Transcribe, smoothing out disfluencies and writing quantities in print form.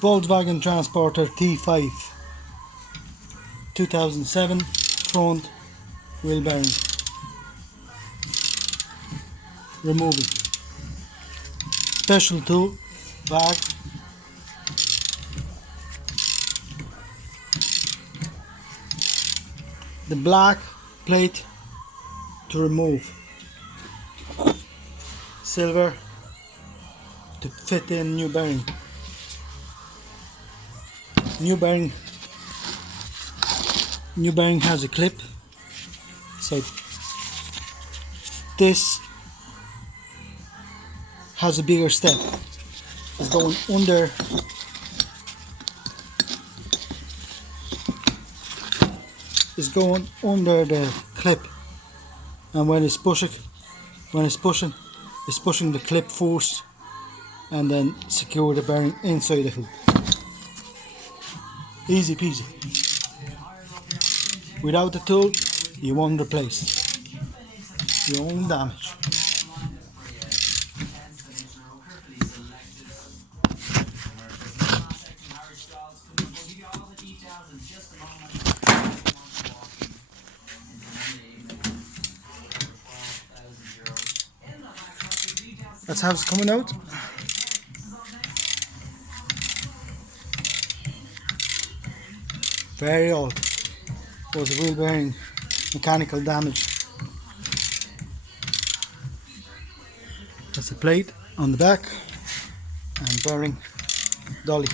Volkswagen Transporter T5 2007 front wheel bearing. Removing. Special tool bag. The black plate to remove. Silver to fit in new bearing. New bearing has a clip, so this has a bigger step. It's going under the clip, and when it's pushing, it's pushing the clip first, and then secure the bearing inside the hoop. Easy peasy. Without the tool, you won't replace. You won't damage. That's how it's coming out. Very old. Was a wheel bearing mechanical damage. That's a plate on the back and bearing dolly.